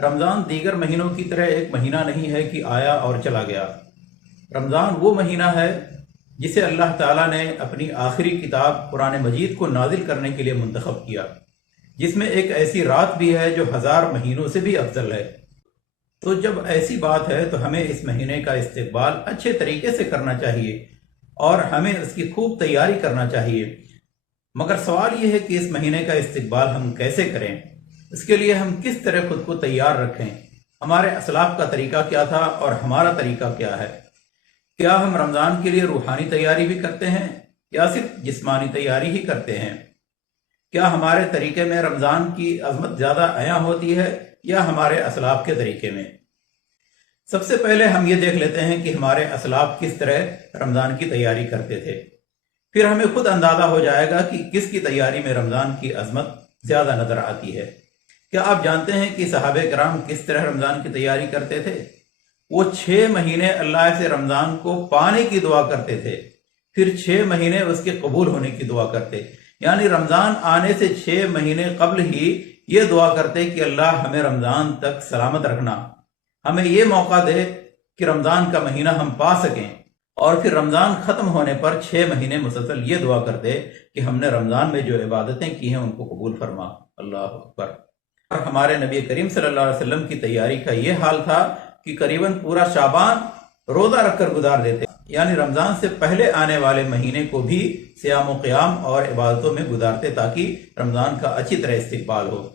رمضان دیگر مہینوں کی طرح ایک مہینہ نہیں ہے کہ آیا اور چلا گیا۔ رمضان وہ مہینہ ہے جسے اللہ تعالیٰ نے اپنی آخری کتاب قرآن مجید کو نازل کرنے کے لیے منتخب کیا، جس میں ایک ایسی رات بھی ہے جو 1000 مہینوں سے بھی افضل ہے۔ تو جب ایسی بات ہے تو ہمیں اس مہینے کا استقبال اچھے طریقے سے کرنا چاہیے اور ہمیں اس کی خوب تیاری کرنا چاہیے۔ مگر سوال یہ ہے کہ اس مہینے کا استقبال ہم کیسے کریں؟ اس کے لیے ہم کس طرح خود کو تیار رکھیں؟ ہمارے اسلاف کا طریقہ کیا تھا اور ہمارا طریقہ کیا ہے؟ کیا ہم رمضان کے لیے روحانی تیاری بھی کرتے ہیں یا صرف جسمانی تیاری ہی کرتے ہیں؟ کیا ہمارے طریقے میں رمضان کی عظمت زیادہ عیاں ہوتی ہے یا ہمارے اسلاف کے طریقے میں؟ سب سے پہلے ہم یہ دیکھ لیتے ہیں کہ ہمارے اسلاف کس طرح رمضان کی تیاری کرتے تھے، پھر ہمیں خود اندازہ ہو جائے گا کہ کس کی تیاری میں رمضان کی عظمت زیادہ نظر آتی ہے۔ کیا آپ جانتے ہیں کہ صحابہ کرام کس طرح رمضان کی تیاری کرتے تھے؟ وہ 6 مہینے اللہ سے رمضان کو پانے کی دعا کرتے تھے، پھر 6 مہینے اس کے قبول ہونے کی دعا کرتے، یعنی رمضان آنے سے 6 مہینے قبل ہی یہ دعا کرتے کہ اللہ ہمیں رمضان تک سلامت رکھنا، ہمیں یہ موقع دے کہ رمضان کا مہینہ ہم پا سکیں، اور پھر رمضان ختم ہونے پر 6 مہینے مسلسل یہ دعا کرتے کہ ہم نے رمضان میں جو عبادتیں کی ہیں ان کو قبول فرما۔ اللہ اکبر۔ اور ہمارے نبی کریم صلی اللہ علیہ وسلم کی تیاری کا یہ حال تھا کہ قریباً پورا شعبان روزہ رکھ کر گزار دیتے، یعنی رمضان سے پہلے آنے والے مہینے کو بھی صیام و قیام اور عبادتوں میں گزارتے تاکہ رمضان کا اچھی طرح استقبال ہو۔